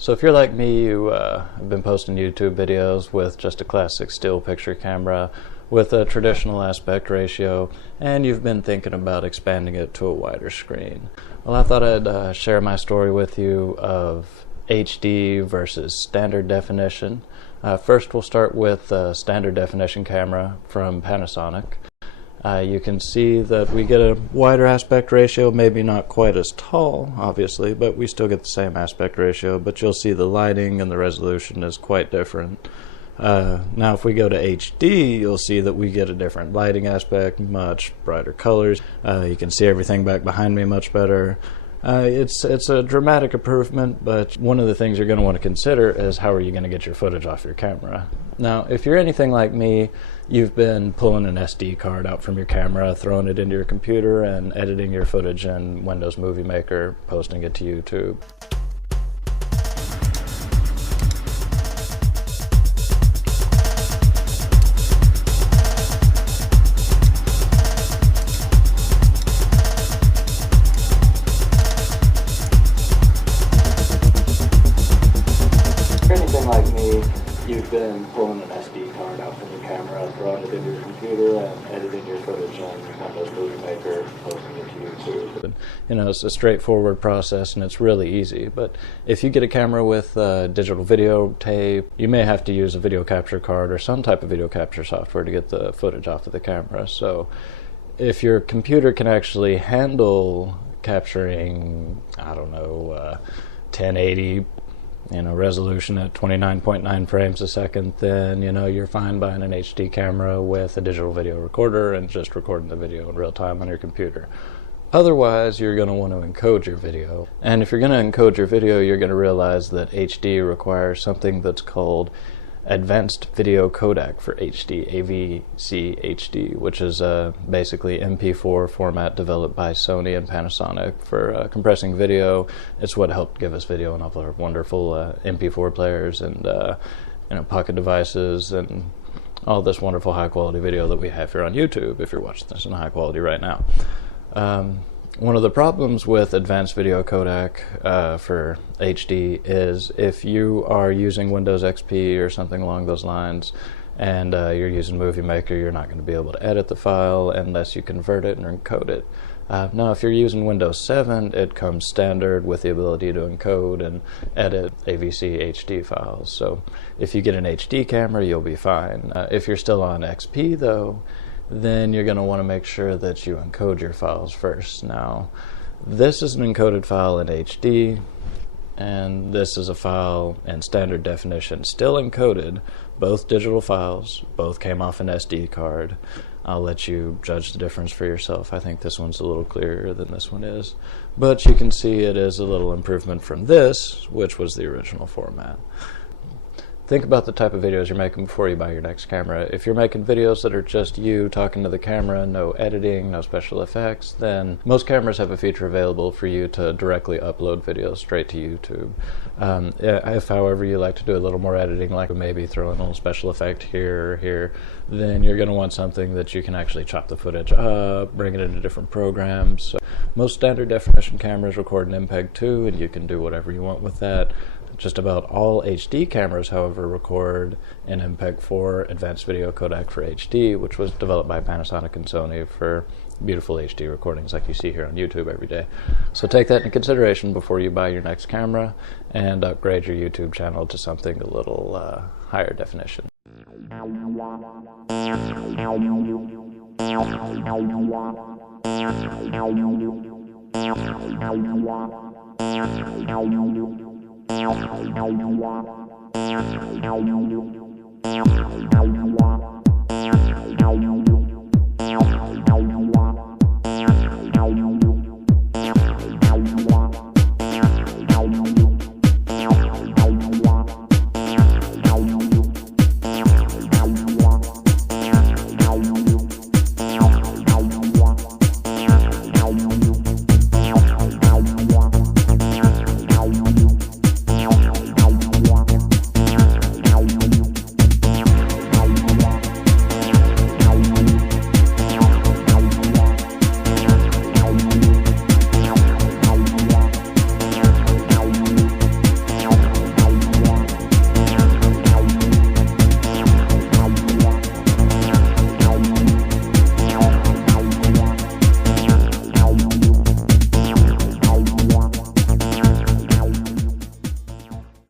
So if you're like me, you have been posting YouTube videos with just a classic still picture camera with a traditional aspect ratio, and you've been thinking about expanding it to a wider screen. Well, I thought I'd share my story with you of HD versus standard definition. First, we'll start with a standard definition camera from Panasonic. You can see that we get a wider aspect ratio, maybe not quite as tall, obviously, but we still get the same aspect ratio, but you'll see the lighting and the resolution is quite different. Now if we go to HD, you'll see that we get a different lighting aspect, much brighter colors. You can see everything back behind me much better. It's a dramatic improvement, but one of the things you're going to want to consider is how are you going to get your footage off your camera. Now, if you're anything like me, you've been pulling an SD card out from your camera, throwing it into your computer, and editing your footage in Windows Movie Maker, posting it to YouTube. Anything like me, you've been pulling an SD card out from your camera, throwing it into your computer, and editing your footage on Windows Movie Maker, posting it to YouTube. You know, it's a straightforward process and it's really easy, but if you get a camera with digital video tape, you may have to use a video capture card or some type of video capture software to get the footage off of the camera. So if your computer can actually handle capturing, I don't know, 1080 resolution at 29.9 frames a second, then you're fine buying an HD camera with a digital video recorder and just recording the video in real time on your computer. Otherwise, you're going to want to encode your video. And if you're going to encode your video, you're going to realize that HD requires something that's called Advanced Video Codec for HD, AVCHD, which is basically MP4 format developed by Sony and Panasonic for compressing video. It's what helped give us video on all of our wonderful MP4 players and pocket devices and all this wonderful high quality video that we have here on YouTube if you're watching this in high quality right now. One of the problems with Advanced Video Codec for HD is if you are using Windows XP or something along those lines and you're using Movie Maker, you're not going to be able to edit the file unless you convert it and encode it. Now if you're using Windows 7, it comes standard with the ability to encode and edit AVCHD files. So if you get an HD camera, you'll be fine. If you're still on XP though, then you're going to want to make sure that you encode your files first. Now, this is an encoded file in HD, and this is a file in standard definition, still encoded, both digital files, both came off an SD card. I'll let you judge the difference for yourself. I think this one's a little clearer than this one is, but you can see it is a little improvement from this, which was the original format. Think about the type of videos you're making before you buy your next camera. If you're making videos that are just you talking to the camera, no editing, no special effects, then most cameras have a feature available for you to directly upload videos straight to YouTube. If, however, you like to do a little more editing, like maybe throw in a little special effect here or here, then you're going to want something that you can actually chop the footage up, bring it into different programs. So most standard definition cameras record in MPEG 2, and you can do whatever you want with that. Just about all HD cameras, however, record in MPEG 4 Advanced Video Codec for HD, which was developed by Panasonic and Sony for beautiful HD recordings like you see here on YouTube every day. So take that into consideration before you buy your next camera and upgrade your YouTube channel to something a little higher definition.